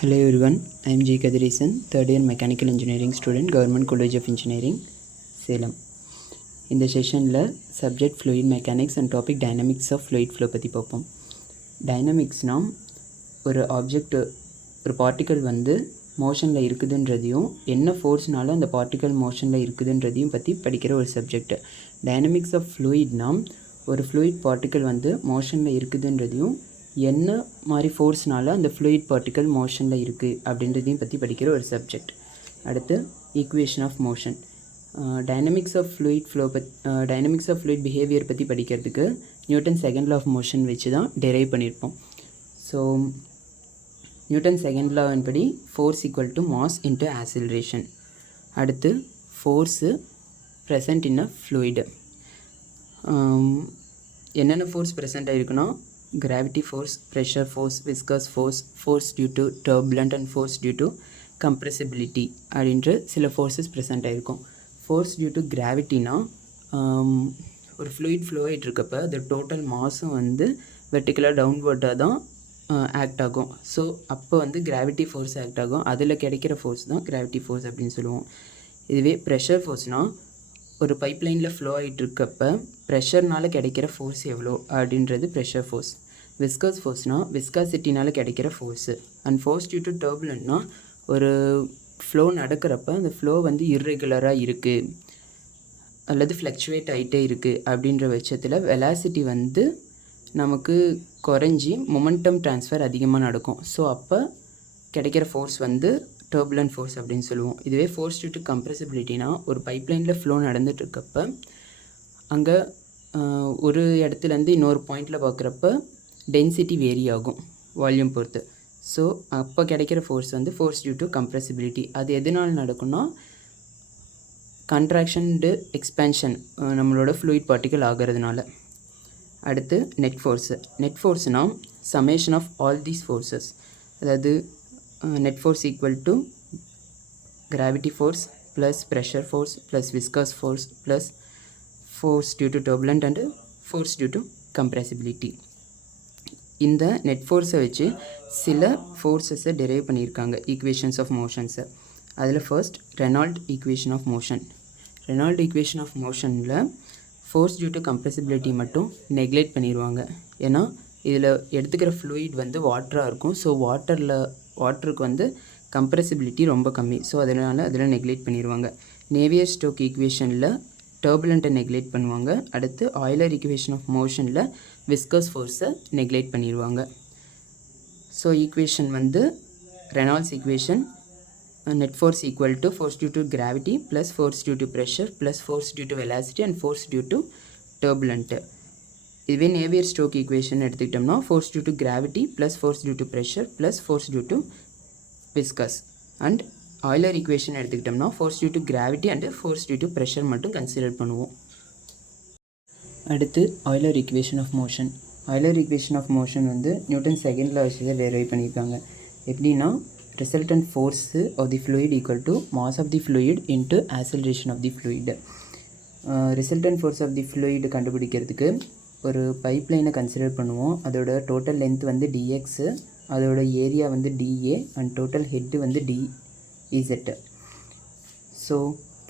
Hello everyone, I am J. Kadirisan, third year mechanical engineering student, Government College of Engineering, Salem. இந்த செஷனில் subject fluid mechanics and topic dynamics of fluid flow பற்றி பார்ப்போம். டைனமிக்ஸ்னால் ஒரு object ஒரு particle வந்து மோஷனில் இருக்குதுன்றதையும் என்ன ஃபோர்ஸ்னால அந்த பார்ட்டிக்கல் மோஷனில் இருக்குதுன்றதையும் பற்றி படிக்கிற ஒரு சப்ஜெக்ட். டைனமிக்ஸ் ஆஃப் ஃப்ளூயிட்னால் ஒரு ஃப்ளூயிட் பார்ட்டிக்கல் வந்து மோஷனில் இருக்குதுன்றதையும் என்ன மாதிரி ஃபோர்ஸ்னால அந்த ஃப்ளூயிட் பார்ட்டிக்கல் மோஷனில் இருக்குது அப்படின்றதையும் பற்றி படிக்கிற ஒரு சப்ஜெக்ட். அடுத்து equation of motion. Dynamics of fluid behaviour பற்றி படிக்கிறதுக்கு Newton second law of motion வச்சு தான் டெரைவ் பண்ணியிருப்போம். ஸோ நியூட்டன் செகண்ட் லாவின் படி force equal to mass into acceleration. அடுத்து force present in a fluid. என்னென்ன ஃபோர்ஸ் ப்ரெசென்ட் ஆகிருக்குன்னா gravity force, pressure force, viscous force, force due to turbulent and force due to compressibility அப்படின்ற சில forces present ஆகிருக்கும். Force due to கிராவிட்டினா ஒரு fluid flow ஆகிட்டு இருக்கப்போ அது டோட்டல் மாஸும் வந்து வெர்டிக்கலாக டவுன்வர்டாக தான் ஆக்ட் ஆகும். ஸோ அப்போ வந்து கிராவிட்டி ஃபோர்ஸ் ஆக்ட் ஆகும். அதில் கிடைக்கிற ஃபோர்ஸ் தான் கிராவிட்டி ஃபோர்ஸ் அப்படின்னு சொல்லுவோம். இதுவே ப்ரெஷர் ஃபோர்ஸ்னால் ஒரு பைப்லைனில் ஃப்ளோ ஆகிட்டு இருக்கப்போ ப்ரெஷர்னால் கிடைக்கிற ஃபோர்ஸ் எவ்வளோ அப்படின்றது ப்ரெஷர் ஃபோர்ஸ். விஸ்கஸ் ஃபோர்ஸ்னால் விஸ்காசிட்டினால் கிடைக்கிற force. And force due to டர்புலன்ட்னா ஒரு ஃப்ளோ நடக்கிறப்ப அந்த ஃப்ளோ வந்து இர்ரெகுலராக இருக்குது அல்லது ஃப்ளக்சுவேட் ஆகிட்டே இருக்குது அப்படின்ற பட்சத்தில் வெலாசிட்டி வந்து நமக்கு குறைஞ்சி மொமெண்டம் ட்ரான்ஸ்ஃபர் அதிகமாக நடக்கும். ஸோ அப்போ கிடைக்கிற ஃபோர்ஸ் வந்து டர்புலன்ட் ஃபோர்ஸ் அப்படின்னு சொல்லுவோம். இதுவே ஃபோர்ஸ் டியூ டு கம்ப்ரெசிபிலிட்டினா ஒரு பைப்லைனில் ஃப்ளோ நடந்துகிட்ருக்கப்போ அங்கே ஒரு இடத்துலேருந்து இன்னொரு பாயிண்டில் பார்க்குறப்ப டென்சிட்டி வேரி ஆகும் வால்யூம் பொறுத்து. ஸோ அப்போ கிடைக்கிற ஃபோர்ஸ் வந்து ஃபோர்ஸ் டியூ டு கம்ப்ரெசிபிலிட்டி. அது எதனால் நடக்கும்னா கண்ட்ராக்ஷன் அண்டு எக்ஸ்பேன்ஷன் நம்மளோட ஃப்ளூயிட் பார்ட்டிக்கல் ஆகிறதுனால. அடுத்து நெட் ஃபோர்ஸு. நெட் ஃபோர்ஸ்னால் summation of all these forces. அதாவது net force equal to gravity force plus pressure force plus viscous force plus force due to turbulent and force due to compressibility. இந்த net ஃபோர்ஸை வச்சு சில ஃபோர்ஸஸை derive பண்ணியிருக்காங்க equations of மோஷன்ஸை. அதில் first Reynold equation of motion. Reynold equation of மோஷனில் force due to compressibility மட்டும் நெக்லெக்ட் பண்ணிடுவாங்க. ஏன்னா இதில் எடுத்துக்கிற ஃப்ளூயிட் வந்து வாட்டராக இருக்கும். ஸோ வாட்டருக்கு வந்து கம்ப்ரெசிபிலிட்டி ரொம்ப கம்மி. ஸோ அதனால் அதில் நெக்லெக்ட் பண்ணிடுவாங்க. நேவியர் ஸ்டோக் ஈக்குவேஷனில் டர்புலண்ட்டை நெக்லெக்ட் பண்ணுவாங்க. அடுத்து ஆய்லர் ஈக்குவேஷன் ஆஃப் மோஷனில் விஸ்கஸ் ஃபோர்ஸை நெக்லெக்ட் பண்ணிடுவாங்க. ஸோ ஈக்குவேஷன் வந்து Reynolds equation net force equal to force due to gravity plus force due to pressure plus force due to velocity and force due to turbulent. இதுவே Navier Stoke equation எடுத்துக்கிட்டோம்னா force due to gravity plus force due to pressure plus force due to viscous. And Euler equation எடுத்துக்கிட்டோம்னா force due to gravity and force due to pressure மட்டும் consider பண்ணுவோம். அடுத்து Euler equation of motion. Euler equation of motion வந்து Newton second law வச்சு derive பண்ணியிருக்காங்க. எப்படின்னா resultant force of the fluid equal to mass of the fluid into acceleration of the fluid. Resultant force of the fluid கண்டுபிடிக்கிறதுக்கு ஒரு பைப்லைனை consider பண்ணுவோம். அதோட total length வந்து டிஎக்ஸு, அதோட ஏரியா வந்து டிஏ அண்ட் டோட்டல் ஹெட்டு வந்து டிஇசெட்டு. ஸோ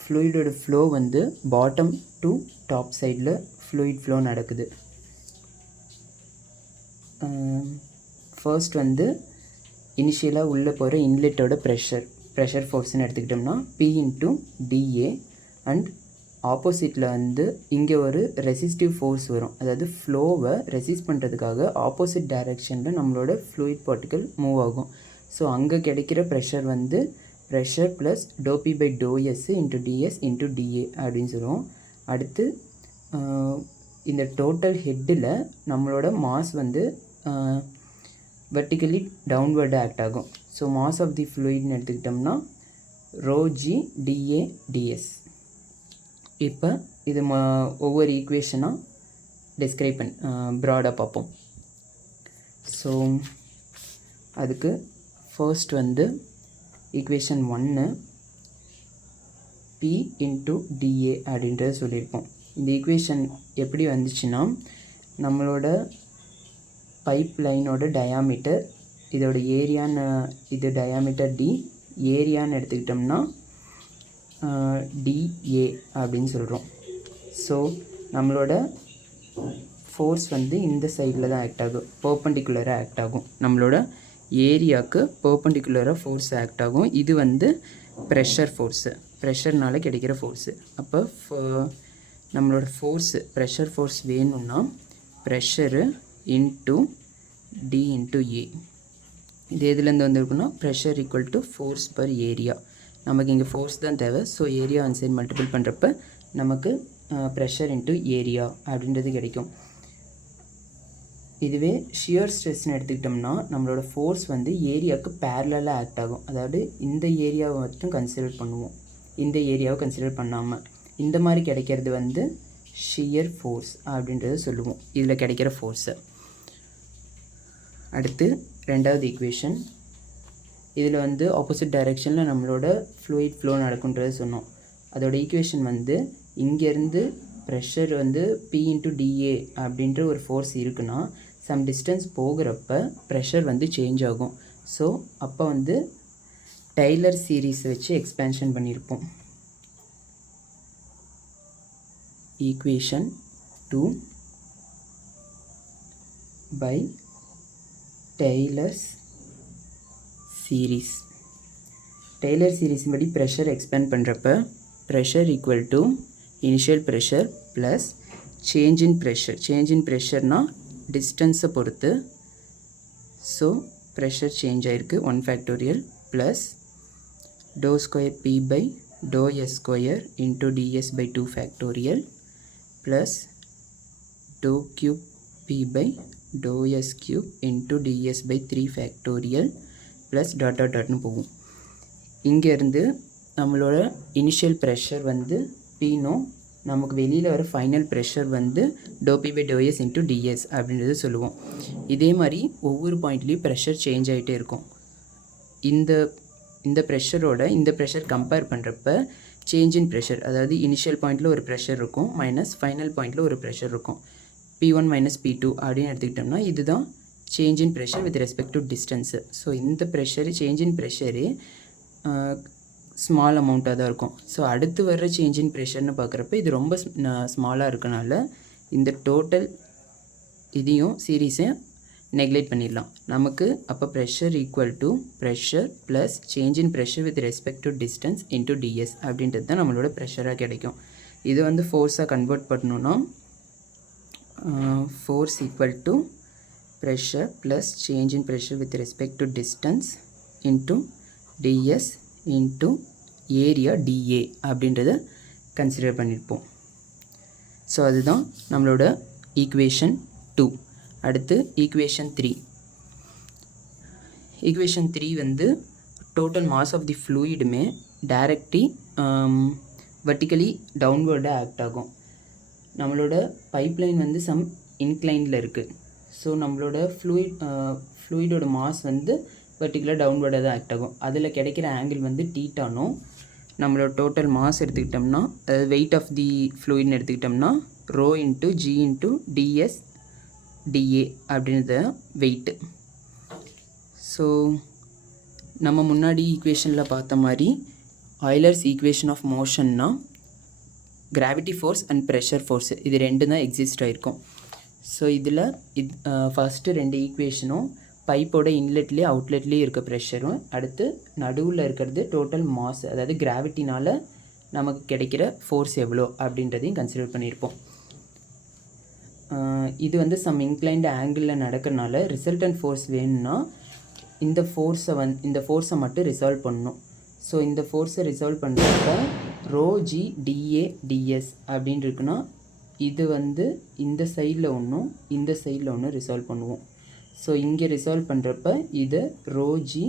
ஃப்ளூயிடோட ஃப்ளோ வந்து பாட்டம் டு டாப் சைடில் ஃப்ளூயிட் ஃப்ளோ நடக்குது. ஃபர்ஸ்ட் வந்து இனிஷியலாக உள்ளே போகிற இன்லெட்டோட ப்ரெஷர் ஃபோர்ஸ்னு எடுத்துக்கிட்டோம்னா பி இன்ட்டு டிஏ அண்ட் ஆப்போசிட்டில் வந்து இங்கே ஒரு ரெசிஸ்டிவ் ஃபோர்ஸ் வரும். அதாவது ஃப்ளோவை ரெசிஸ்ட் பண்ணுறதுக்காக ஆப்போசிட் டைரெக்ஷனில் நம்மளோட ஃப்ளூயிட் பார்ட்டிக்கல் மூவ் ஆகும். ஸோ அங்கே கிடைக்கிற ப்ரெஷர் வந்து pressure plus doe p by doe s into ds into da அப்படின்னு சொல்லுவோம். அடுத்து இந்த டோட்டல் ஹெட்டில் நம்மளோட மாஸ் வந்து வெர்டிக்கலி டவுன்வர்டு ஆக்ட் ஆகும். ஸோ மாஸ் ஆஃப் தி ஃப்ளூயிட்னு எடுத்துக்கிட்டோம்னா ரோஜி டிஏ டிஎஸ். இப்போ இது ஒவ்வொரு ஈக்குவேஷனாக டிஸ்கிரைப் ப்ராடாக பார்ப்போம். ஸோ அதுக்கு ஃபர்ஸ்ட் வந்து ஈக்குவேஷன் 1 பி இன்ட்டு டிஏ அப்படின்றத சொல்லியிருப்போம். இந்த ஈக்குவேஷன் எப்படி வந்துச்சுன்னா நம்மளோட பைப் லைனோட டயாமீட்டர் இதோட ஏரியான்னு இது டயாமீட்டர் டி, ஏரியான்னு எடுத்துக்கிட்டோம்னா டிஏ அப்படின்னு சொல்கிறோம். ஸோ நம்மளோட ஃபோர்ஸ் வந்து இந்த சைடில் தான் ஆக்ட் ஆகும், பர்பண்டிகுலராக ஆக்ட் ஆகும். நம்மளோட ஏரியாவுக்கு பர்பண்டிகுலராக ஃபோர்ஸ் ஆக்ட் ஆகும். இது வந்து ப்ரெஷர் ஃபோர்ஸு, ப்ரெஷர்னால் கிடைக்கிற ஃபோர்ஸு. அப்போ நம்மளோட ஃபோர்ஸு ப்ரெஷர் ஃபோர்ஸ் வேணும்னா pressure into D into A. இது எதுலேருந்து வந்துருக்குன்னா pressure equal to force per area. நமக்கு இங்கே ஃபோர்ஸ் தான் தேவை. So area one side multiple பண்ணுறப்ப நமக்கு ப்ரெஷர் இன்ட்டு ஏரியா அப்படின்றது கிடைக்கும். இதுவே ஷியர் ஸ்ட்ரெஸ்ன்னு எடுத்துக்கிட்டோம்னா நம்மளோட ஃபோர்ஸ் வந்து ஏரியாவுக்கு பேரலாக ஆக்ட் ஆகும். அதாவது இந்த ஏரியாவை மட்டும் கன்சிடர் பண்ணுவோம், இந்த ஏரியாவை கன்சிடர் பண்ணாமல். இந்த மாதிரி கிடைக்கிறது வந்து ஷியர் ஃபோர்ஸ் அப்படின்றத சொல்லுவோம், இதில் கிடைக்கிற ஃபோர்ஸை. அடுத்து ரெண்டாவது ஈக்குவேஷன். இதில் வந்து ஆப்போசிட் டைரெக்ஷனில் நம்மளோட ஃப்ளூயிட் ஃப்ளோ நடக்குன்றது சொன்னோம். அதோட ஈக்குவேஷன் வந்து இங்கேருந்து ப்ரெஷர் வந்து P இன்ட்டு டிஏ அப்படின்ற ஒரு ஃபோர்ஸ் இருக்குன்னா சம் டிஸ்டன்ஸ் போகிறப்ப ப்ரெஷர் வந்து சேஞ்ச் ஆகும். ஸோ அப்போ வந்து டெய்லர் சீரீஸை வச்சு எக்ஸ்பேன்ஷன் பண்ணியிருப்போம். Equation 2 by Taylor's series. Taylor சீரீஸின் படி ப்ரெஷர் எக்ஸ்பேண்ட் பண்ணுறப்ப pressure equal to initial pressure plus change in pressure. Change in ப்ரெஷர்னால் டிஸ்டன்ஸை பொறுத்து. ஸோ ப்ரெஷர் சேஞ்ச் ஆகிருக்கு 1 factorial plus doh square P by to S square into D S by 2 factorial plus doh cube P by to S cube into D S by 3 factorial plus dot dot டாட்னு போகும். இங்கேருந்து நம்மளோட initial pressure வந்து பீனோ, நமக்கு வெளியில் வர final pressure வந்து doe p by to s into ds அப்படின்றது சொல்லுவோம். இதே மாதிரி ஒவ்வொரு பாயிண்ட்லேயும் ப்ரெஷர் சேஞ்ச் ஆகிட்டே இருக்கும். இந்த ப்ரெஷரோட இந்த ப்ரெஷர் கம்பேர் பண்ணுறப்ப சேஞ்ச் இன் ப்ரெஷர், அதாவது இனிஷியல் பாயிண்டில் ஒரு ப்ரெஷர் இருக்கும் மைனஸ் ஃபைனல் பாயிண்டில் ஒரு ப்ரெஷர் இருக்கும், P1 மைனஸ் P2 அப்படின்னு எடுத்துக்கிட்டோம்னா இதுதான் change in pressure with respect to distance. So இந்த pressure change in pressure small அமௌண்ட்டாக தான் இருக்கும். ஸோ அடுத்து வர்ற சேஞ்ச் இன் ப்ரெஷர்னு பார்க்குறப்ப இது ரொம்ப ஸ்மாலாக இருக்கனால இந்த டோட்டல் இதையும் சீரீஸையும் நெக்லெக்ட் பண்ணிடலாம். நமக்கு அப்போ pressure equal to pressure plus change in pressure with respect to distance into ds அப்படின்றது தான் நம்மளோட ப்ரெஷராக கிடைக்கும். இது வந்து ஃபோர்ஸாக கன்வெர்ட் பண்ணணுன்னா force equal to pressure plus change in pressure with respect to distance into ds into area dA அப்படின்றத consider பண்ணியிருப்போம். ஸோ அதுதான் நம்மளோட ஈக்குவேஷன் 2. அடுத்து ஈக்குவேஷன் 3. ஈக்குவேஷன் 3 வந்து டோட்டல் மாஸ் ஆஃப் தி ஃப்ளூயிடுமே டைரக்ட்லி வெர்டிக்கலி டவுன்வர்டாக ஆக்ட் ஆகும். நம்மளோட பைப்லைன் வந்து சம் இன்க்ளைனில் இருக்குது. ஸோ நம்மளோட ஃப்ளூயிடோட மாஸ் வந்து வெர்டிகுலர் டவுன்வர்டாக தான் ஆக்ட் ஆகும். அதில் கிடைக்கிற ஆங்கிள் வந்து டீட்டானும், நம்மளோட டோட்டல் மாஸ் எடுத்துக்கிட்டோம்னா அதாவது வெயிட் ஆஃப் தி ஃப்ளூயிட்னு எடுத்துக்கிட்டோம்னா rho into G into DS D A அப்படின்றத வெயிட்டு. ஸோ நம்ம முன்னாடி ஈக்குவேஷனில் பார்த்த மாதிரி ஆய்லர்ஸ் ஈக்குவேஷன் ஆஃப் மோஷன்னா gravity force and pressure force இது ரெண்டு தான் எக்ஸிஸ்ட் ஆகிருக்கும். ஸோ இதில் ஃபஸ்ட்டு ரெண்டு ஈக்குவேஷனும் பைப்போட இன்லெட்லேயே அவுட்லெட்லேயே இருக்க ப்ரெஷரும், அடுத்து நடுவில் இருக்கிறது டோட்டல் மாஸ் அதாவது கிராவிட்டினால் நமக்கு கிடைக்கிற ஃபோர்ஸ் எவ்வளோ அப்படின்றதையும் கன்சிடர் பண்ணியிருப்போம். இது வந்து சம் இன்க்ளைன்டு ஆங்கிளில் நடக்கிறனால ரிசல்டன்ட் ஃபோர்ஸ் வேணும்னா இந்த ஃபோர்ஸை மட்டும் ரிசால்வ் பண்ணணும். ஸோ இந்த ஃபோர்ஸை ரிசால்வ் பண்ணுறப்ப ரோ ஜி டிஏ டிஎஸ் அப்படின்னு இருக்குன்னா இது வந்து இந்த சைடில் ஒன்றும் இந்த சைடில் ஒன்றும் ரிசால்வ் பண்ணுவோம். ஸோ இங்கே ரிசால்வ் பண்ணுறப்ப இது rho g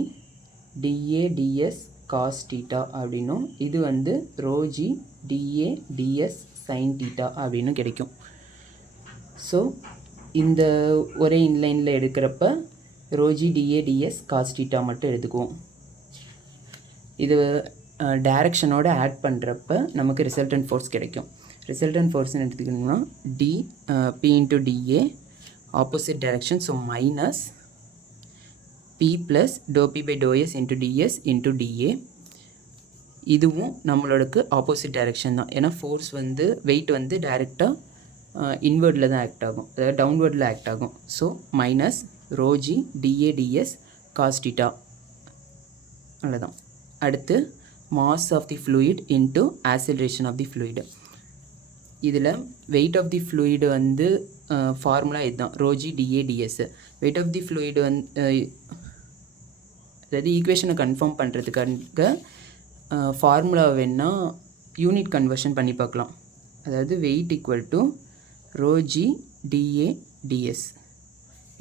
da ds cos theta அப்படின்னும், இது வந்து rho g da ds sine theta அப்படின்னு கிடைக்கும். ஸோ இந்த ஒரே இன்லைனில் எடுக்கிறப்ப rho g da ds cos theta மட்டும் எடுத்துக்குவோம். இது டைரக்ஷனோட ஆட் பண்ணுறப்ப நமக்கு ரிசல்டன்ட் ஃபோர்ஸ் கிடைக்கும். ரிசல்டன்ட் ஃபோர்ஸ்னு எடுத்துக்கிட்டிங்கன்னா d p into da opposite direction, so minus P plus doe p by to s into ds into da. இதுவும் நம்மளோடக்கு ஆப்போசிட் டைரெக்ஷன் தான். ஏன்னா ஃபோர்ஸ் வந்து வெயிட் வந்து டைரெக்டாக இன்வெர்டில் தான் ஆக்ட் ஆகும், அதாவது டவுன்வர்டில் ஆக்ட் ஆகும். So minus rho g D A D S cos theta அவ்வளோதான். அடுத்து mass of the fluid into acceleration of the fluid. இதில் வெயிட் ஆஃப் தி ஃப்ளூயிடு வந்து ஃபார்முலா இதுதான், rho g D A D S. Weight of the fluid வந்து அதாவது ஈக்குவேஷனை கன்ஃபார்ம் பண்ணுறதுக்காக ஃபார்முலா வேணால் யூனிட் கன்வர்ஷன் பண்ணி பார்க்கலாம். அதாவது weight equal to rho g D A D S.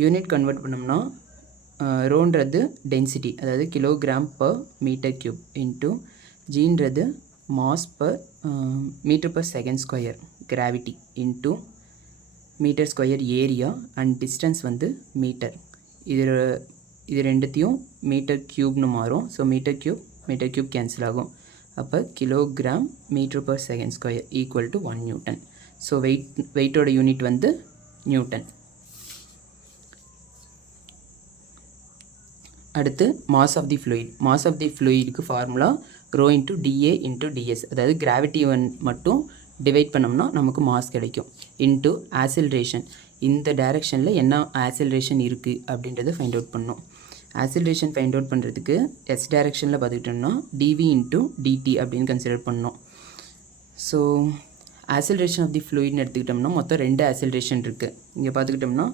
Unit convert பண்ணோம்னா ரோன்றது டென்சிட்டி, அதாவது kilogram per metre cube into ஜின்றது mass per metre per second square gravity into metre square area and distance வந்து மீட்டர். இது ரெண்டுத்தையும் மீட்டர் க்யூப்னு மாறும். ஸோ மீட்டர் க்யூப் கேன்சல் ஆகும். அப்போ kilogram metre per second square equal to 1 Newton. So வெயிட்டோட unit வந்து Newton. அடுத்து mass of the fluid. Mass of the ஃப்ளூயிடுக்கு formula rho into D A into D S. அதாவது கிராவிட்டி மட்டும் டிவைட் பண்ணோம்னா நமக்கு மாஸ் கிடைக்கும். இன்ட்டு ஆக்சிலரேஷன், இந்த டைரெக்ஷனில் என்ன ஆக்சிலரேஷன் இருக்குது அப்படின்றத ஃபைண்ட் அவுட் பண்ணோம். ஆக்சிலரேஷன் ஃபைண்ட் அவுட் பண்ணுறதுக்கு எஸ் டைரெக்ஷனில் பார்த்துக்கிட்டோம்னா டிவி இன்ட்டு டிடி அப்படின்னு கன்சிடர் பண்ணோம். ஸோ ஆக்சிலரேஷன் ஆஃப் தி ஃப்ளூயிட்னு எடுத்துக்கிட்டோம்னா மொத்தம் 2 ஆக்சிலரேஷன் இருக்குது. இங்கே பார்த்துக்கிட்டோம்னா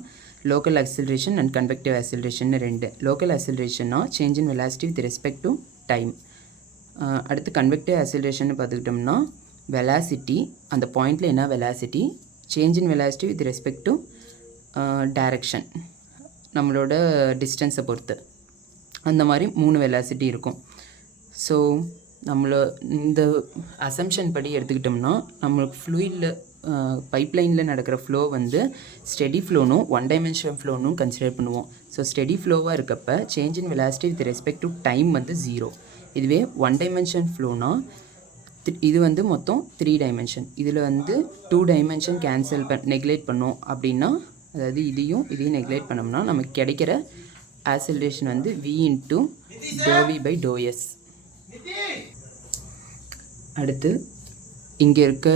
local acceleration and convective acceleration 2. Local ஆக்சிலரேஷன்னா change in velocity with respect to time. அடுத்து கன்வெக்டிவ் ஆக்சிலரேஷன் பார்த்துக்கிட்டோம்னா வெலாசிட்டி, அந்த பாயிண்டில் என்ன velocity, change in velocity with respect to direction, நம்மளோட டிஸ்டன்ஸை பொறுத்து அந்த மாதிரி 3 வெலாசிட்டி இருக்கும். ஸோ இந்த அசம்ஷன் படி எடுத்துக்கிட்டோம்னா நம்மளுக்கு ஃப்ளூயிடில் பைப்லைனில் நடக்கிற ஃப்ளோ வந்து ஸ்டெடி ஃப்ளோனும் 1 டைமென்ஷன் ஃப்ளோனும் கன்சிடர் பண்ணுவோம். ஸோ ஸ்டெடி ஃப்ளோவாக இருக்கப்போ change in velocity with respect to time வந்து 0. இதுவே 1 டைமென்ஷன் ஃப்ளோனா இது வந்து மொத்தம் 3 டைமென்ஷன். இதில் வந்து 2 டைமென்ஷன் கேன்சல் நெக்லேட் பண்ணோம் அப்படின்னா, அதாவது இதையும் நெக்லேட் பண்ணோம்னா நமக்கு கிடைக்கிற ஆக்சிலரேஷன் வந்து v into doe v by to s. அடுத்து இங்கே இருக்க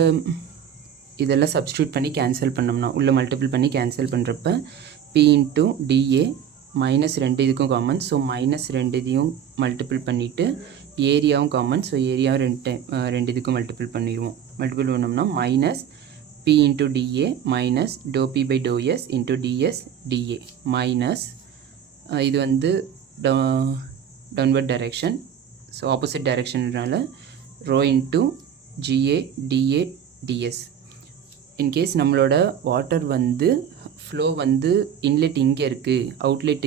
இதெல்லாம் சப்ஸ்டியூட் பண்ணி கேன்சல் பண்ணோம்னா, உள்ளே மல்டிபிள் பண்ணி கேன்சல் பண்ணுறப்ப p இன்ட்டு டிஏ -2 இதுக்கும் காமன். ஸோ -2 இதையும் மல்டிபிள் பண்ணிவிட்டு ஏரியாவும் காமன். ஸோ ஏரியாவும் 2 இதுக்கும் மல்டிபிள் பண்ணிடுவோம். மல்டிபிள் பண்ணோம்னா minus p into da minus do p by to s into DS da minus இது வந்து டவுன்வர்ட் டைரெக்ஷன், ஸோ ஆப்போசிட் டைரெக்ஷன்னால rho into ga da ds. In case நம்மளோட வாட்டர் வந்து ஃப்ளோ வந்து இன்லெட் இங்கே இருக்குது, அவுட்லெட்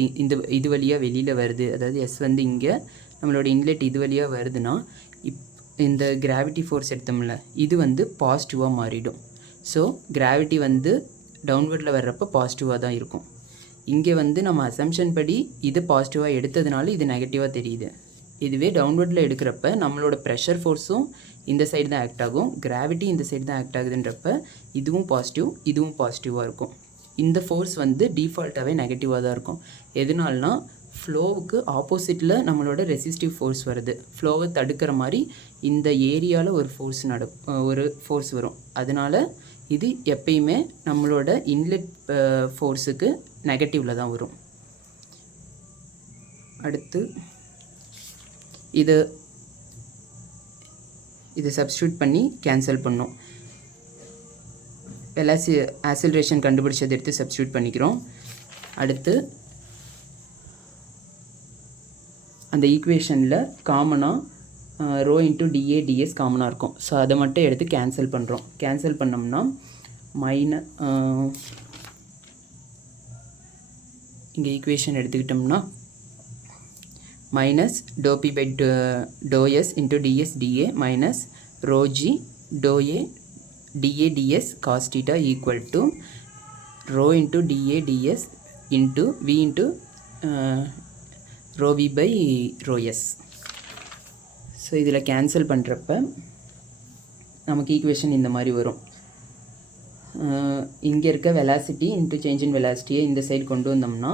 இது வழியாக வெளியில் வருது, அதாவது எஸ் வந்து இங்கே நம்மளோட இன்லெட் இது வழியாக வருதுன்னா இந்த கிராவிட்டி ஃபோர்ஸ் எடுத்தோம்ல இது வந்து பாசிட்டிவாக மாறிடும். ஸோ கிராவிட்டி வந்து டவுன்வர்டில் வர்றப்போ பாசிட்டிவாக தான் இருக்கும். இங்கே வந்து நம்ம அசம்ஷன் படி இது பாசிட்டிவாக எடுத்ததுனால இது நெகட்டிவாக தெரியுது. இதுவே டவுன்வர்டில் எடுக்கிறப்ப நம்மளோட ப்ரெஷர் ஃபோர்ஸும் இந்த சைடு தான் ஆக்ட் ஆகும், கிராவிட்டி இந்த சைடு தான் ஆக்ட் ஆகுதுன்றப்ப இதுவும் பாசிட்டிவ் இதுவும் பாசிட்டிவாக இருக்கும். இந்த ஃபோர்ஸ் வந்து டிஃபால்ட்டாகவே நெகட்டிவாக தான் இருக்கும். எதனால்னா ஃப்ளோவுக்கு ஆப்போசிட்டில் நம்மளோட ரெசிஸ்டிவ் ஃபோர்ஸ் வருது. ஃப்ளோவை தடுக்கிற மாதிரி இந்த ஏரியாவில் ஒரு ஃபோர்ஸ் வரும். அதனால் இது எப்பயுமே நம்மளோட இன்லெட் ஃபோர்ஸுக்கு நெகட்டிவில் தான் வரும். அடுத்து இது சப்ஸ்டியூட் பண்ணி கேன்சல் பண்ணோம். ஆக்சிலரேஷன் கண்டுபிடிச்சதை எடுத்து சப்ஸ்டியூட் பண்ணிக்கிறோம். அடுத்து அந்த ஈக்குவேஷனில் காமனாக ரோ இன்ட்டு டிஏ டிஎஸ் காமனாக இருக்கும். ஸோ அதை மட்டும் எடுத்து கேன்சல் பண்ணுறோம். கேன்சல் பண்ணோம்னா இங்கே ஈக்குவேஷன் எடுத்துக்கிட்டோம்னா minus do p by to s into DS da minus rho g do a da ds cos theta equal to rho into da ds into v into rho v by rho s. So இதில் cancel பண்ணுறப்ப நமக்கு equation இந்த மாதிரி வரும். இங்கே இருக்க velocity into change in வெலாசிட்டியை இந்த சைடு கொண்டு வந்தோம்னா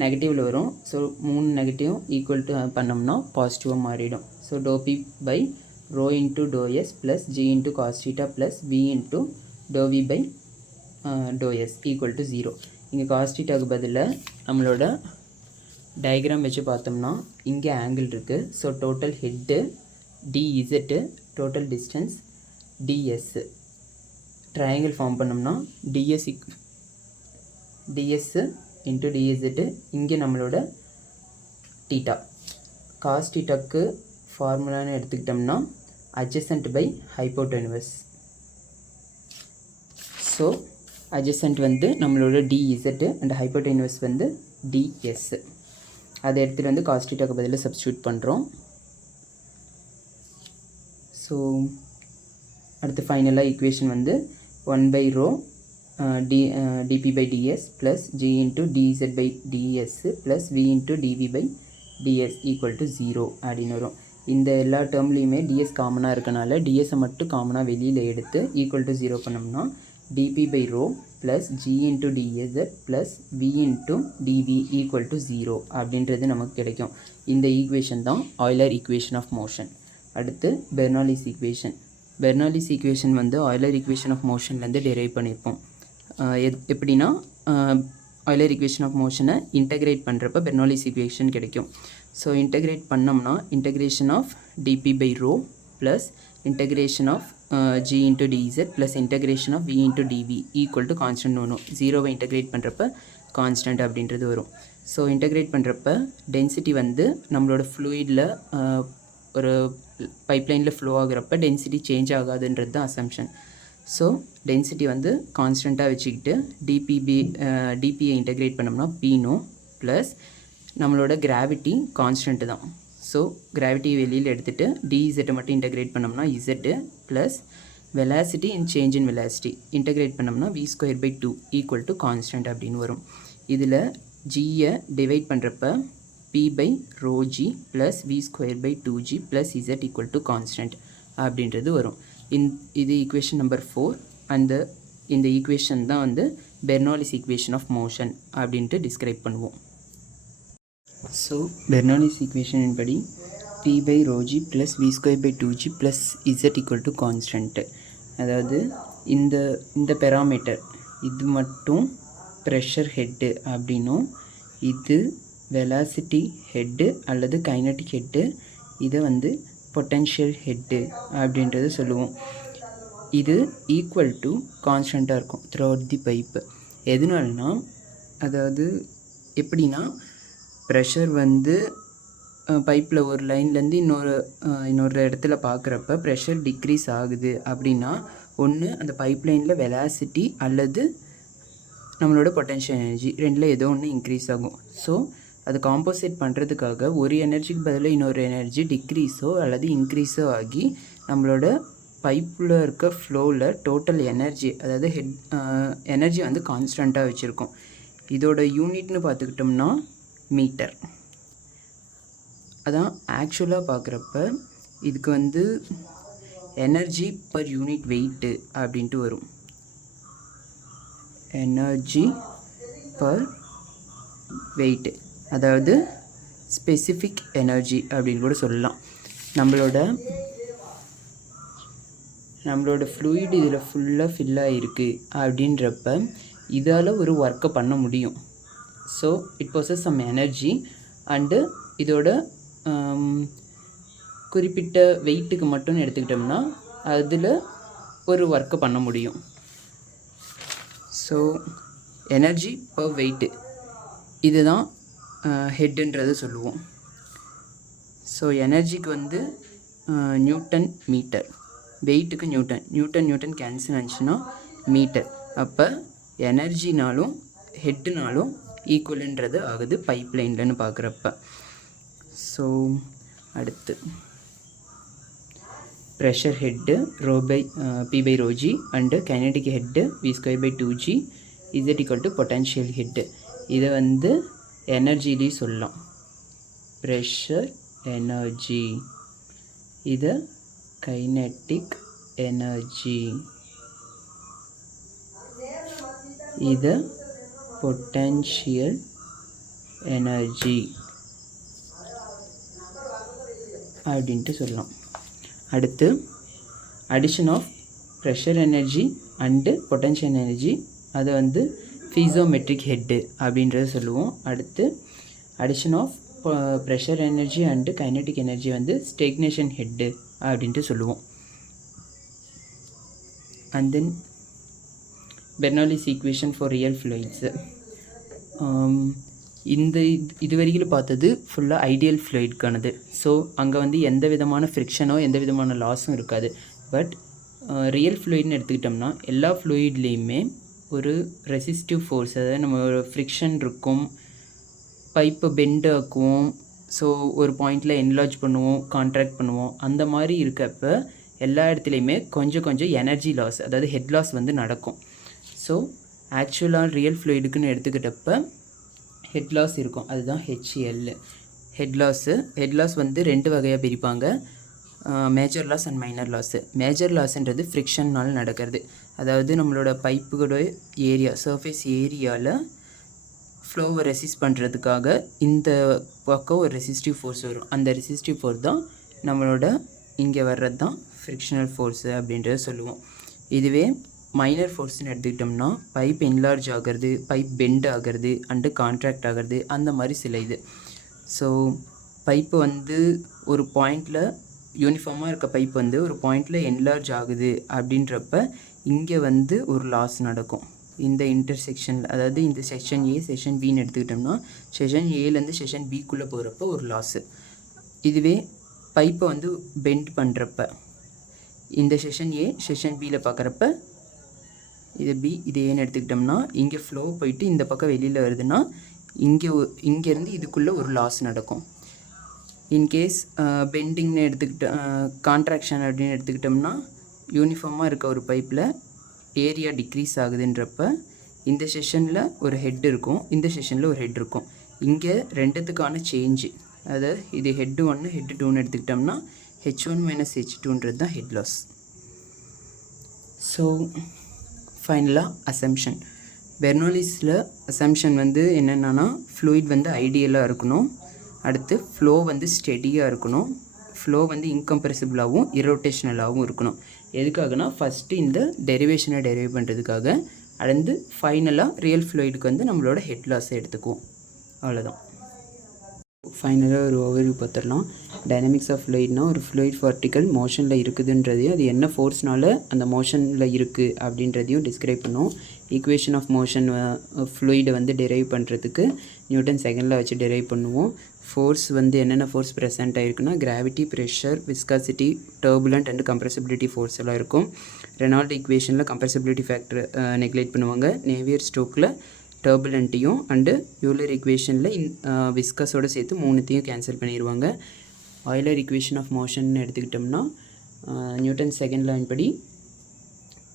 நெகட்டிவில் வரும். ஸோ 3 நெகட்டிவ் ஈக்குவல் டு பண்ணோம்னா பாசிட்டிவாக மாறிடும். So doe p by rho into doe s plus g into cos theta plus v into doe v by to s equal to 0. இங்கே cos தீட்டாவுக்கு பதிலாக நம்மளோட டயக்ராம் வச்சு பார்த்தோம்னா இங்கே ஆங்கிள் இருக்குது. So total head dz, total distance ds, triangle form பண்ணோம்னா ds into ds. இங்கே நம்மளோட டீட்டா, காஸ் டீட்டாக்கு ஃபார்முலான்னு எடுத்துக்கிட்டோம்னா adjacent by hypotenuse. So adjacent வந்து நம்மளோட டிஇசட்டு அண்ட் ஹைப்போடெனுவஸ் வந்து டிஎஸ். அதை எடுத்துகிட்டு வந்து காஸ் டீட்டாக்கு பதிலாக சப்ஸ்டியூட் பண்ணுறோம். ஸோ அடுத்து ஃபைனலாக ஈக்குவேஷன் வந்து 1 by rho dp by ds plus g into dz by ds plus v into dv by ds equal to 0 அப்படின்னு வரும். இந்த எல்லா டேர்ம்லேயுமே ds காமனாக இருக்கனால டிஎஸை மட்டும் காமனாக வெளியில் எடுத்து ஈக்குவல் டு 0 பண்ணோம்னா dp by rho plus g into dz plus v into dv equal to 0 அப்படின்றது நமக்கு கிடைக்கும். இந்த ஈக்குவேஷன் தான் ஆய்லர் ஈக்குவேஷன் ஆஃப் மோஷன். அடுத்து பெர்னாலிஸ் ஈக்குவேஷன். பெர்னாலிஸ் ஈக்குவேஷன் வந்து ஆய்லர் ஈக்குவேஷன் ஆஃப் மோஷன்லேருந்து டெரைவ் பண்ணியிருப்போம். எப்படின்னா ஆய்லர் ஈக்குவேஷன் ஆஃப் மோஷனை இன்டகிரேட் பண்ணுறப்ப பெர்னாலிஸ் ஈக்குவேஷன் கிடைக்கும். ஸோ இன்டகிரேட் பண்ணோம்னா integration of dp by rho plus integration of g into dz plus integration of v into dv equal to constant வரும். 0வை integrate பண்ணுறப்ப கான்ஸ்டன்ட் அப்படின்றது வரும். ஸோ இன்டகிரேட் பண்ணுறப்ப டென்சிட்டி வந்து நம்மளோட ஃப்ளூயிடில் ஒரு பைப்லைனில் ஃப்ளோ ஆகுறப்ப டென்சிட்டி சேஞ்ச் ஆகாதுன்றது தான் அசம்ஷன். ஸோ டென்சிட்டி வந்து கான்ஸ்டண்ட்டாக வச்சுக்கிட்டு டிபியை இன்டகிரேட் பண்ணோம்னா பீனோ ப்ளஸ் நம்மளோட கிராவிட்டி கான்ஸ்டன்ட்டு தான். ஸோ கிராவிட்டியை வெளியில் எடுத்துகிட்டு டிஇசட்டை மட்டும் இன்டகிரேட் பண்ணோம்னா Z plus velocity in change in velocity integrate பண்ணோம்னா v²/2 ஈக்குவல் டு கான்ஸ்டன்ட் அப்படின்னு வரும். இதில் ஜியை டிவைட் பண்ணுறப்ப p by rho g plus v²/2g plus z equal to constant அப்படின்றது வரும். இது ஈக்குவேஷன் நம்பர் 4. இந்த ஈக்குவேஷன் தான் வந்து பெர்னாலிஸ் ஈக்குவேஷன் ஆஃப் மோஷன் அப்படின்ட்டு டிஸ்கிரைப் பண்ணுவோம். ஸோ பெர்னாலிஸ் ஈக்குவேஷனின் படி p by rho g plus v²/2g plus z equal to constant. அதாவது இந்த பெராமீட்டர் இது மட்டும் ப்ரெஷர் ஹெட்டு அப்படின்னும் இது வெலாசிட்டி ஹெட்டு அல்லது கைனட்டிக் ஹெட்டு, இதை வந்து பொட்டென்ஷியல் ஹெட்டு அப்படின்றது சொல்லுவோம். இது ஈக்குவல் டு கான்ஸ்டண்ட்டாக இருக்கும் த்ரூ அவுட் தி பைப்பு. எதனாலனா அதாவது எப்படின்னா ப்ரெஷர் வந்து பைப்பில் ஒரு லைன்லேருந்து இன்னொரு இடத்துல பார்க்குறப்ப ப்ரெஷர் டிக்ரீஸ் ஆகுது அப்படின்னா ஒன்று அந்த பைப் லைனில் வெலாசிட்டி அல்லது நம்மளோட பொட்டென்ஷியல் எனர்ஜி ரெண்டில் ஏதோ ஒன்று இன்க்ரீஸ் ஆகும். ஸோ அது காம்போசேட் பண்ணுறதுக்காக ஒரு எனர்ஜிக்கு பதிலாக இன்னொரு எனர்ஜி டிக்ரீஸோ அல்லது இன்க்ரீஸோ ஆகி நம்மளோட பைப்பில் இருக்க ஃப்ளோவில் டோட்டல் எனர்ஜி அதாவது எனர்ஜி வந்து கான்ஸ்டண்ட்டாக வச்சுருக்கோம். இதோட யூனிட்னு பார்த்துக்கிட்டோம்னா மீட்டர். அதான் ஆக்சுவலாக பார்க்குறப்ப இதுக்கு வந்து எனர்ஜி பர் யூனிட் வெயிட்டு அப்படின்ட்டு வரும். எனர்ஜி பர் வெயிட்டு, அதாவது ஸ்பெசிஃபிக் எனர்ஜி அப்படின்னு கூட சொல்லலாம். நம்மளோட ஃப்ளூயிட் இதில் ஃபுல்லாக ஃபில்லாக இருக்குது அப்படின்றப்ப இதால் ஒரு ஒர்க்கை பண்ண முடியும். So it possess some energy and இதோட குறிப்பிட்ட வெயிட்டுக்கு மட்டும் எடுத்துக்கிட்டோம்னா அதில் ஒரு ஒர்க்கை பண்ண முடியும். ஸோ எனர்ஜி பர் வெயிட்டு இதுதான் ஹெட்டுன்றது சொல்லுவோம். ஸோ எனர்ஜிக்கு வந்து நியூட்டன் மீட்டர், வெயிட்டுக்கு நியூட்டன் கேன்சல் ஆச்சுன்னா மீட்டர். அப்போ எனர்ஜினாலும் ஹெட்டுனாலும் ஈக்குவலுன்றது ஆகுது பைப் லைன்லன்னு பார்க்குறப்ப. ஸோ அடுத்து pressure head p by rho g and kinetic head v²/2g z equal to potential head. இதை வந்து எனர்ஜிலே சொல்லலாம், ப்ரெஷர் எனர்ஜி, இதை கைனட்டிக் எனர்ஜி, இதை பொட்டன்ஷியல் எனர்ஜி அப்படின்ட்டு சொல்லலாம். அடுத்து addition of pressure energy and potential energy, அதை வந்து ஃபீசோமெட்ரிக் ஹெட்டு அப்படின்றத சொல்லுவோம். அடுத்து addition of pressure energy and kinetic energy வந்து ஸ்டேக்னேஷன் ஹெட்டு அப்படின்ட்டு சொல்லுவோம். And then Bernoulli's equation for real fluids. இது வரைக்கும் பார்த்தது ஃபுல்லாக ஐடியல் ஃப்ளூயிட்கானது. ஸோ அங்கே வந்து எந்த விதமான ஃப்ரிக்ஷனோ எந்த விதமான லாஸும் இருக்காது. பட் ரியல் ஃப்ளூயிட்னு எடுத்துக்கிட்டோம்னா எல்லா ஃப்ளூயிட்லேயுமே ஒரு ரெசிஸ்டிவ் ஃபோர்ஸ், அதாவது நம்ம ஒரு ஃப்ரிக்ஷன் இருக்கும், பைப்பை பெண்டு ஆக்குவோம், ஸோ ஒரு பாயிண்டில் என்லார்ஜ் பண்ணுவோம், கான்ட்ராக்ட் பண்ணுவோம். அந்த மாதிரி இருக்கப்ப எல்லா இடத்துலையுமே கொஞ்சம் கொஞ்சம் எனர்ஜி லாஸ், அதாவது ஹெட் லாஸ் வந்து நடக்கும். ஸோ ஆக்சுவலாக ரியல் ஃப்ளூயிடுக்குன்னு எடுத்துக்கிட்டப்ப ஹெட் லாஸ் இருக்கும், அதுதான் HL. ஹெட் லாஸ் வந்து 2 வகையாக பிரிப்பாங்க, major loss and minor loss. Major லாஸ்ன்றது ஃப்ரிக்ஷன்னால் நடக்கிறது, அதாவது நம்மளோட பைப்புகளோட ஏரியா, சர்ஃபேஸ் ஏரியாவில் ஃப்ளோவை ரெசிஸ்ட் பண்ணுறதுக்காக இந்த பக்கம் ஒரு ரெசிஸ்டிவ் ஃபோர்ஸ் வரும். அந்த ரெசிஸ்டிவ் ஃபோர்ஸ் தான் நம்மளோட இங்கே வர்றது தான் ஃப்ரிக்ஷனல் ஃபோர்ஸு அப்படின்றத சொல்லுவோம். இதுவே மைனர் ஃபோர்ஸ்னு எடுத்துக்கிட்டோம்னா பைப் என்லார்ஜ் ஆகிறது, பைப் பெண்ட் ஆகிறது அண்டு கான்ட்ராக்ட் ஆகிறது, அந்த மாதிரி சில இது. ஸோ பைப்பு வந்து ஒரு பாயிண்டில் யூனிஃபார்மாக இருக்க பைப் வந்து ஒரு பாயிண்டில் என்லார்ஜ் ஆகுது அப்படின்றப்ப இங்கே வந்து ஒரு லாஸ் நடக்கும் இந்த இன்டர்செக்ஷனில். அதாவது இந்த செக்ஷன் A செக்ஷன் பின்னு எடுத்துக்கிட்டோம்னா செக்ஷன் ஏலேருந்து செக்ஷன் பிக்குள்ளே போகிறப்ப ஒரு லாஸு. இதுவே பைப்பை வந்து பெண்ட் பண்ணுறப்ப இந்த செக்ஷன் A செக்ஷன் பியில் பார்க்குறப்ப இது B இது ஏன்னு எடுத்துக்கிட்டோம்னா இங்கே ஃப்ளோ போயிட்டு இந்த பக்கம் வெளியில் வருதுன்னா இங்கேருந்து இதுக்குள்ளே ஒரு லாஸ் நடக்கும். இன்கேஸ் பெண்டிங்னு கான்ட்ராக்ஷன் அப்படின்னு எடுத்துக்கிட்டோம்னா யூனிஃபார்மாக இருக்க ஒரு பைப்பில் ஏரியா டிக்ரீஸ் ஆகுதுன்றப்ப இந்த செஷனில் ஒரு ஹெட் இருக்கும், இந்த செஷனில் ஒரு ஹெட் இருக்கும். இங்கே ரெண்டுத்துக்கான சேஞ்சு, அதாவது இது ஹெட்டு 1 ஹெட்டு 2ன்னு எடுத்துக்கிட்டோம்னா H1 - H2ன்றது தான் ஹெட் லாஸ். ஸோ ஃபைனலாக அசம்ஷன். பெர்னோலிஸில் அசம்ஷன் வந்து என்னென்னா ஃப்ளூயிட் வந்து ஐடியலாக இருக்கணும், அடுத்து ஃப்ளோ வந்து ஸ்டெடியாக இருக்கணும், ஃப்ளோ வந்து இன்கம்ப்ரெசிபிளாகவும் இரோட்டேஷனலாகவும் இருக்கணும். எதுக்காகனா ஃபஸ்ட்டு இந்த டெரிவேஷனை டெரைவ் பண்ணுறதுக்காக. அடுத்து ஃபைனலாக ரியல் ஃப்ளூயிடுக்கு வந்து நம்மளோட ஹெட் லாஸை எடுத்துக்குவோம். அவ்வளோதான். ஃபைனலாக ஒரு ஓவர்வியூ பார்த்துடலாம். டைனமிக்ஸ் ஆஃப் ஃப்ளூயிட்னா ஒரு ஃப்ளூயிட் பார்ட்டிக்கல் மோஷனில் இருக்குதுன்றதையும் அது என்ன ஃபோர்ஸ்னால அந்த மோஷனில் இருக்குது அப்படின்றதையும் டிஸ்கிரைப் பண்ணுவோம். ஈக்குவேஷன் ஆஃப் மோஷன் ஃப்ளூயிடை வந்து டெரைவ் பண்ணுறதுக்கு நியூட்டன் செகண்டில் வச்சு டெரைவ் பண்ணுவோம். ஃபோர்ஸ் வந்து என்னென்ன ஃபோர்ஸ் ப்ரெசென்ட் ஆகிருக்குன்னா gravity, pressure, viscosity, turbulent and compressibility force எல்லாம் இருக்கும். ரெனால்ட் ஈக்குவேஷனில் கம்ப்ரெசிபிலிட்டி ஃபேக்டர் நெக்லெக்ட் பண்ணுவாங்க. நேவியர் ஸ்டோக்கில் டர்புலண்ட்டையும் அண்டு யூலர் ஈக்குவேஷனில் விஸ்கஸோடு சேர்த்து 3த்தையும் கேன்சல் பண்ணிடுவாங்க. ஆய்லர் ஈக்குவேஷன் ஆஃப் மோஷன் எடுத்துக்கிட்டோம்னா நியூட்டன் செகண்ட் லாயின் படி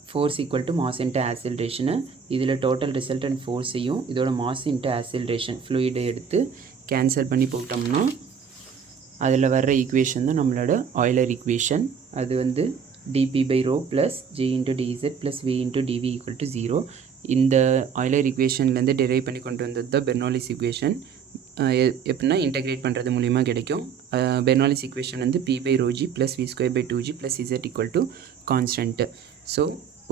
force equal to mass into acceleration, இதில் டோட்டல் ரிசல்டன்ட் ஃபோர்ஸையும் இதோட மாஸ் இன்ட்டு ஆக்சிலரேஷன் ஃப்ளூயிடை எடுத்து கேன்சல் பண்ணி போட்டோம்னா அதில் வர்ற ஈக்குவேஷன் தான் நம்மளோட ஆய்லர் ஈக்குவேஷன். அது வந்து dp/ρ + g × dz + v × dv = 0. இந்த ஆய்லர் ஈக்குவேஷன்லேருந்து டெரைவ் பண்ணி கொண்டு வந்தது தான் பெர்னோலிஸ் ஈக்குவேஷன். எப்படின்னா இன்டெகிரேட் பண்ணுறது மூலிமா கிடைக்கும். பெர்னோலிஸ் ஈக்குவேஷன் வந்து p/ρg + v²/2g + z = constant. So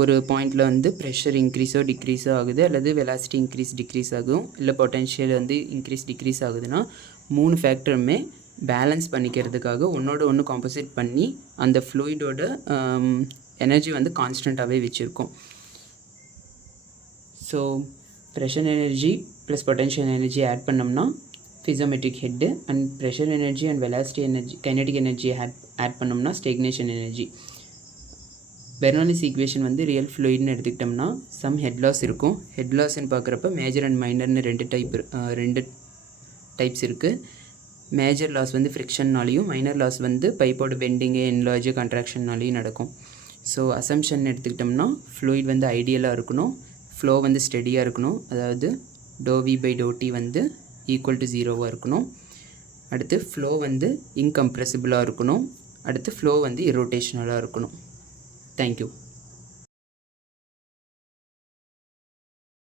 ஒரு பாயிண்டில் வந்து ப்ரெஷர் இன்க்ரீஸோ டிக்ரீஸோ ஆகுது, அல்லது வெலாசிட்டி டிக்ரீஸ் ஆகும், இல்லை பொட்டென்ஷியல் வந்து டிக்ரீஸ் ஆகுதுன்னா 3 ஃபேக்டருமே பேலன்ஸ் பண்ணிக்கிறதுக்காக ஒன்றோட ஒன்று காம்போசிட் பண்ணி அந்த ஃப்ளூயிடோட எனர்ஜி வந்து கான்ஸ்டண்ட்டாகவே வச்சுருக்கோம். So pressure energy plus potential energy add பண்ணோம்னா piezometric head, and pressure energy and velocity energy kinetic energy add பண்ணோம்னா ஸ்டேக்னேஷன் எனர்ஜி. பெர்னோலிஸ் ஈக்குவேஷன் வந்து ரியல் ஃப்ளூயிட்னு எடுத்துக்கிட்டோம்னா சம் ஹெட் லாஸ் இருக்கும். ஹெட் லாஸ்ன்னு பார்க்குறப்ப மேஜர் அண்ட் மைனர்னு 2 டைப்ஸ் இருக்குது. மேஜர் லாஸ் வந்து ஃப்ரிக்ஷன்னாலையும், மைனர் லாஸ் வந்து பைப்போட பெண்டிங்கு, என்லார்ஜ், கான்ட்ராக்ஷன்னாலையும் நடக்கும். ஸோ அசம்ஷன் எடுத்துக்கிட்டோம்னா ஃப்ளூயிட் வந்து ஐடியலாக இருக்கணும், ஃப்ளோ வந்து ஸ்டெடியாக இருக்கணும், அதாவது ∂V/∂t வந்து ஈக்குவல் டு 0வாக இருக்கணும். அடுத்து ஃப்ளோ வந்து இன்கம்ப்ரெசிபிளாக இருக்கணும். அடுத்து ஃப்ளோ வந்து இரோட்டேஷனலாக இருக்கணும். Thank you.